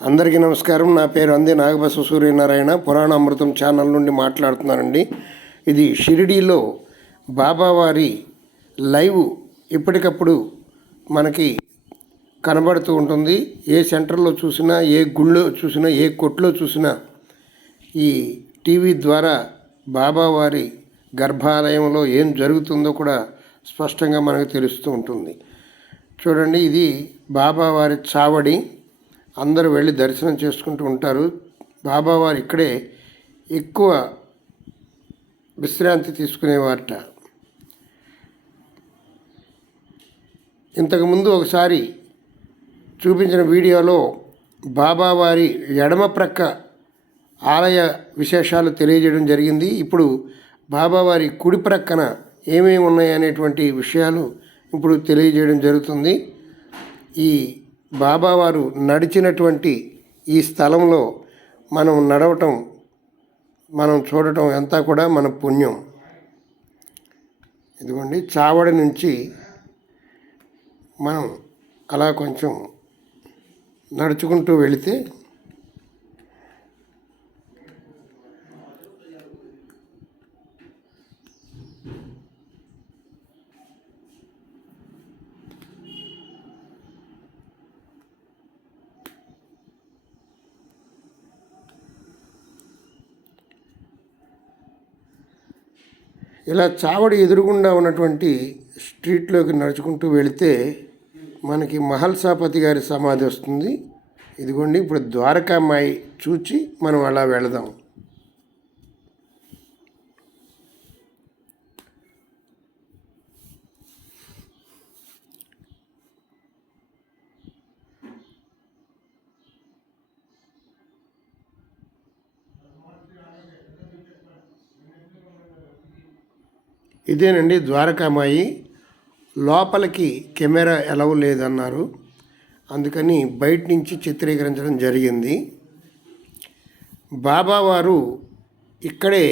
అందరికీ నమస్కారం. నా పేరు అంది నాగబసవ సూర్యనారాయణ. పురాణ అమృతం ఛానల్ నుండి మాట్లాడుతున్నానండి. ఇది షిరిడీలో బాబావారి లైవ్ ఎప్పటికప్పుడు మనకి కనబడుతూ ఉంటుంది. ఏ సెంటర్లో చూసినా, ఏ గుళ్ళో చూసినా, ఏ కొట్లో చూసినా ఈ టీవీ ద్వారా బాబావారి గర్భాలయంలో ఏం జరుగుతుందో కూడా స్పష్టంగా మనకు తెలుస్తూ ఉంటుంది. చూడండి, ఇది బాబావారి చావడి. అందరూ వెళ్ళి దర్శనం చేసుకుంటూ ఉంటారు. బాబావారు ఇక్కడే ఎక్కువ విశ్రాంతి తీసుకునేవారట. ఇంతకుముందు ఒకసారి చూపించిన వీడియోలో బాబావారి ఎడమ ప్రక్క ఆలయ విశేషాలు తెలియజేయడం జరిగింది. ఇప్పుడు బాబావారి కుడి ప్రక్కన ఏమేమి ఉన్నాయనేటువంటి విషయాలు ఇప్పుడు తెలియజేయడం జరుగుతుంది. ఈ బాబావారు నడిచినటువంటి ఈ స్థలంలో మనం నడవటం, మనం చూడటం అంతా కూడా మన పుణ్యం. ఇదిగోండి, చావడి నుంచి మనం అలా కొంచెం నడుచుకుంటూ వెళితే ఇలా చావడి ఎదురుగుండా ఉన్నటువంటి స్ట్రీట్లోకి నడుచుకుంటూ వెళితే మనకి మహల్సాపతి గారి సమాధి వస్తుంది. ఇదిగోండి, ఇప్పుడు ద్వారకామాయి చూచి మనం అలా వెళదాం. ఇదేనండి ద్వారకామాయి. లోపలికి కెమెరా ఎలవ్ లేదన్నారు, అందుకని బయట నుంచి చిత్రీకరించడం జరిగింది. బాబావారు ఇక్కడే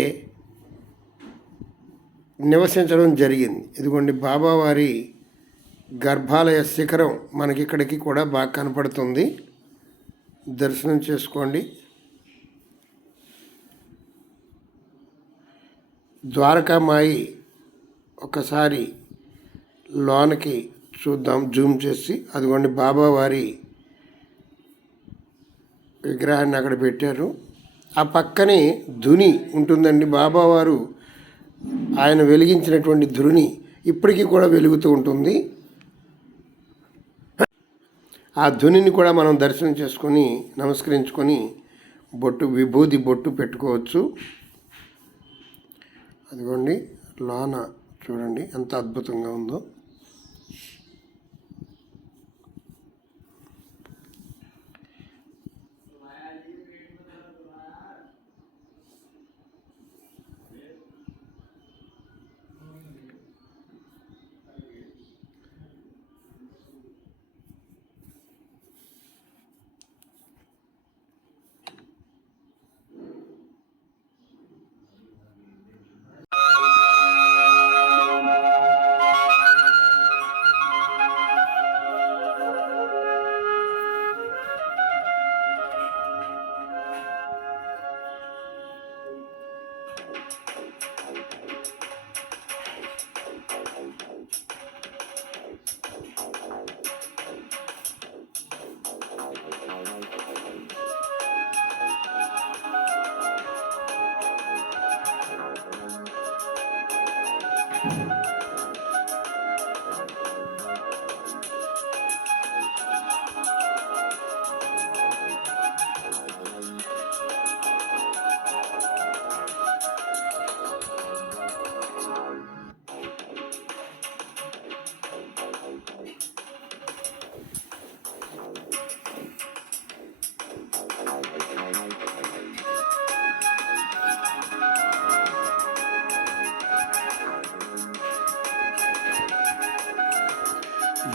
నివసించడం జరిగింది. ఇదిగోండి, బాబావారి గర్భాలయ శిఖరం మనకి ఇక్కడికి కూడా బాగా కనపడుతుంది. దర్శనం చేసుకోండి. ద్వారకామాయి ఒకసారి లోనకి చూద్దాం జూమ్ చేసి. అదిగోండి, బాబావారి విగ్రహాన్ని అక్కడ పెట్టారు. ఆ పక్కనే ధుని ఉంటుందండి. బాబావారు ఆయన వెలిగించినటువంటి ధుని ఇప్పటికీ కూడా వెలుగుతూ ఉంటుంది. ఆ ధునిని కూడా మనం దర్శనం చేసుకొని నమస్కరించుకొని విభూది బొట్టు పెట్టుకోవచ్చు. అదిగోండి, లోన చూడండి ఎంత అద్భుతంగా ఉందో.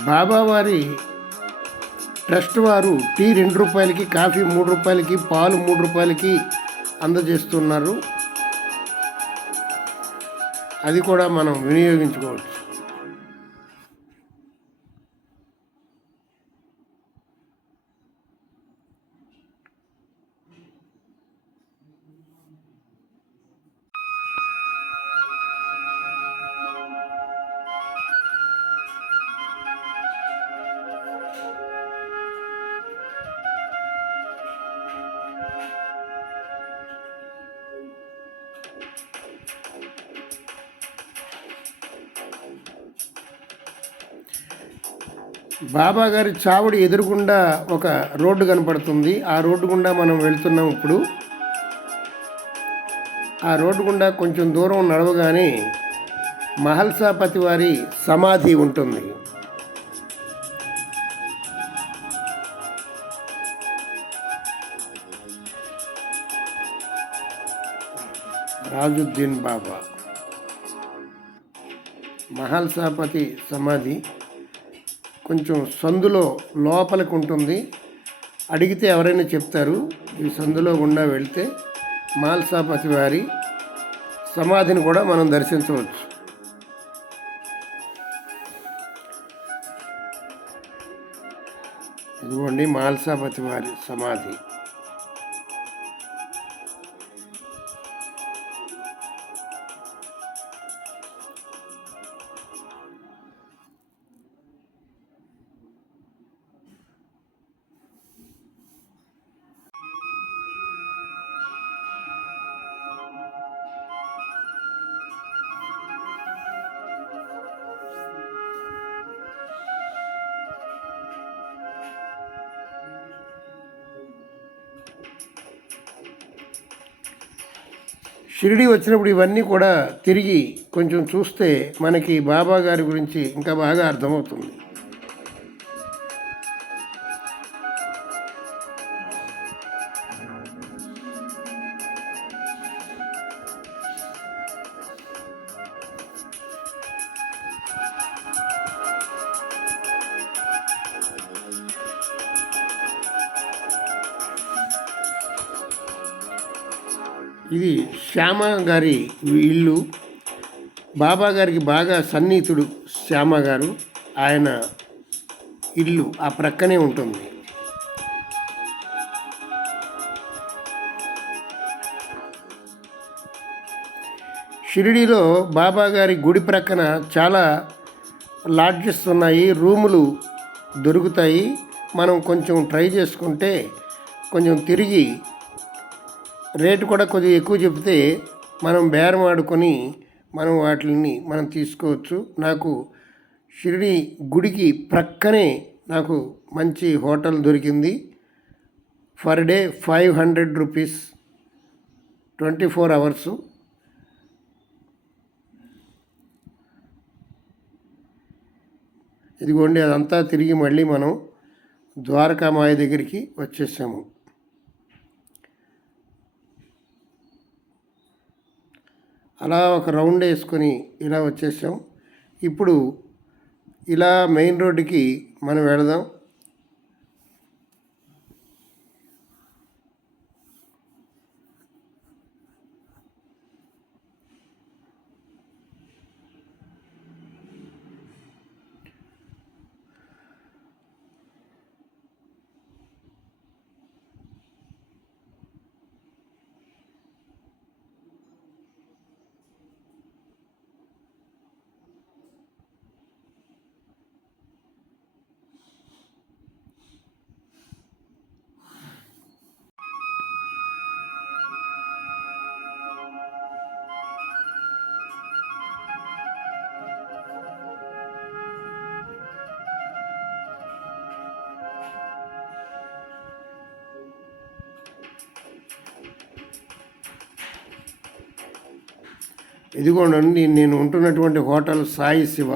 బాబావారి ట్రస్ట్ వారు టీ 2 రూపాయలకి, కాఫీ 3 రూపాయలకి, పాలు 3 రూపాయలకి అందజేస్తున్నారు. అది కూడా మనం వినియోగించుకోవచ్చు. బాబా గారి చావుడి ఎదురుగుండా ఒక రోడ్డు కనపడుతుంది. ఆ రోడ్డు గుండా మనం వెళ్తున్నాం. ఇప్పుడు ఆ రోడ్డు గుండా కొంచెం దూరం నడవగానే మహల్సాపతి వారి సమాధి ఉంటుంది. రాజుద్దీన్ బాబా మహల్సాపతి సమాధి కొంచెం సందులో లోపలికి ఉంటుంది. అడిగితే ఎవరైనా చెప్తారు. ఈ సందులో గుండా వెళ్తే మహల్సాపతి వారి సమాధిని కూడా మనం దర్శించవచ్చు. ఇదిగోండి మహల్సాపతి వారి సమాధి. షిరిడి వచ్చినప్పుడు ఇవన్నీ కూడా తిరిగి కొంచెం చూస్తే మనకి బాబా గారి గురించి ఇంకా బాగా అర్థమవుతుంది. ఇది శ్యామ గారి ఇల్లు. బాబా గారికి బాగా సన్నిహితుడు శ్యామ గారు. ఆయన ఇల్లు ఆ ప్రక్కనే ఉంటుంది. షిరిడీలో బాబా గారి గుడి ప్రక్కన చాలా లాడ్జెస్ ఉన్నాయి, రూములు దొరుకుతాయి. మనం కొంచెం ట్రై చేసుకుంటే కొంచెం తిరిగి రేటు కూడా కొద్దిగా ఎక్కువ చెప్తే మనం బేరం ఆడుకొని మనం వాటిని మనం తీసుకోవచ్చు. నాకు షిరిడి గుడికి ప్రక్కనే నాకు మంచి హోటల్ దొరికింది. Per day 500 rupees, 24 hours. ఇదిగోండి అదంతా తిరిగి మళ్ళీ మనం ద్వారకామాయ దగ్గరికి వచ్చేసాము. అలా ఒక రౌండ్ వేసుకొని ఇలా వచ్చేసాం. ఇప్పుడు ఇలా మెయిన్ రోడ్డుకి మనం వెళదాం. ఇదిగోండి నేను ఉంటున్నటువంటి హోటల్ సాయి శివ.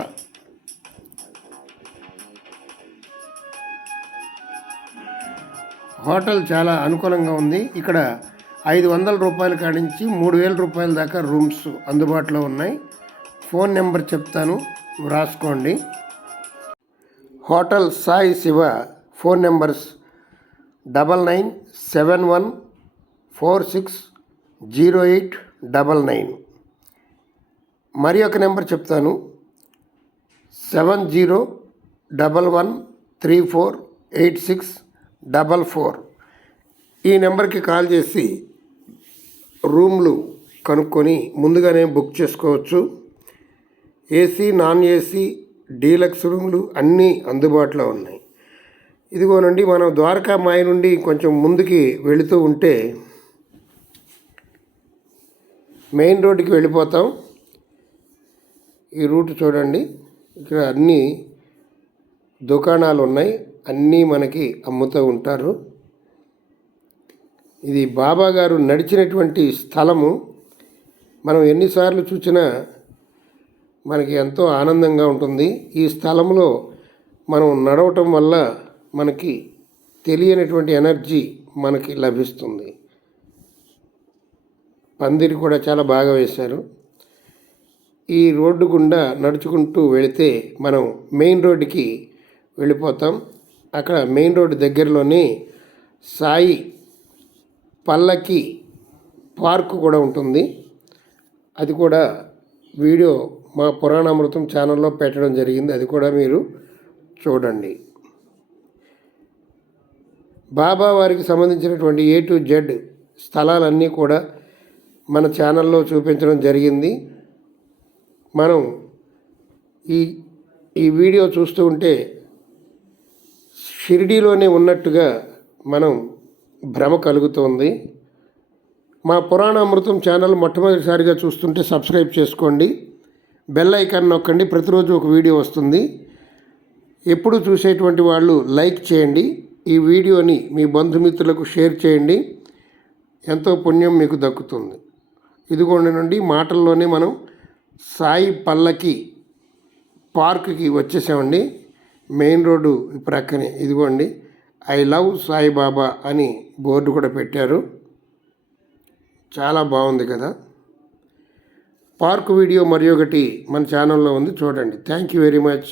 హోటల్ చాలా అనుకూలంగా ఉంది. ఇక్కడ 500 రూపాయల కాడి నుంచి 3000 రూపాయల దాకా రూమ్స్ అందుబాటులో ఉన్నాయి. ఫోన్ నెంబర్ చెప్తాను, రాసుకోండి. Hotel Sai Shiva phone numbers 9971460899. మరి ఒక నెంబర్ చెప్తాను, 7011348644. ఈ నెంబర్కి కాల్ చేసి రూమ్లు కనుక్కొని ముందుగానే బుక్ చేసుకోవచ్చు. ఏసీ, నాన్ ఏసీ, డీలక్స్ రూమ్లు అన్నీ అందుబాటులో ఉన్నాయి. ఇదిగోనండి మనం ద్వారకామాయ నుండి కొంచెం ముందుకి వెళుతూ ఉంటే మెయిన్ రోడ్డుకి వెళ్ళిపోతాం. ఈ రూట్ చూడండి, ఇక్కడ అన్నీ దుకాణాలు ఉన్నాయి, అన్నీ మనకి అమ్ముతూ ఉంటారు. ఇది బాబా గారు నడిచినటువంటి స్థలము. మనం ఎన్నిసార్లు చూసినా మనకి ఎంతో ఆనందంగా ఉంటుంది. ఈ స్థలంలో మనం నడవటం వల్ల మనకి తెలియనటువంటి ఎనర్జీ మనకి లభిస్తుంది. పందిరి కూడా చాలా బాగా వేశారు. ఈ రోడ్డు గుండా నడుచుకుంటూ వెళితే మనం మెయిన్ రోడ్డుకి వెళ్ళిపోతాం. అక్కడ మెయిన్ రోడ్డు దగ్గరలోనే సాయి పల్లకి పార్క్ కూడా ఉంటుంది. అది కూడా వీడియో మా పురాణామృతం ఛానల్లో పెట్టడం జరిగింది, అది కూడా మీరు చూడండి. బాబా వారికి సంబంధించినటువంటి A to Z స్థలాలన్నీ కూడా మన ఛానల్లో చూపించడం జరిగింది. మనం ఈ వీడియో చూస్తూ ఉంటే షిరిడీలోనే ఉన్నట్టుగా మనం భ్రమ కలుగుతోంది. మా పురాణామృతం ఛానల్ మొట్టమొదటిసారిగా చూస్తుంటే సబ్స్క్రైబ్ చేసుకోండి, బెల్ ఐకాన్ నొక్కండి. ప్రతిరోజు ఒక వీడియో వస్తుంది. ఎప్పుడు చూసేటువంటి వాళ్ళు లైక్ చేయండి. ఈ వీడియోని మీ బంధుమిత్రులకు షేర్ చేయండి, ఎంతో పుణ్యం మీకు దక్కుతుంది. ఇదిగోండి నుండి మాటల్లోనే మనం సాయి పల్లకి పార్క్కి వచ్చేసామండి. మెయిన్ రోడ్డు ప్రక్కనే ఇదిగోండి ఐ లవ్ సాయిబాబా అని బోర్డు కూడా పెట్టారు. చాలా బాగుంది కదా. పార్క్ వీడియో మరి ఒకటి మన ఛానల్లో ఉంది, చూడండి. Thank you very much.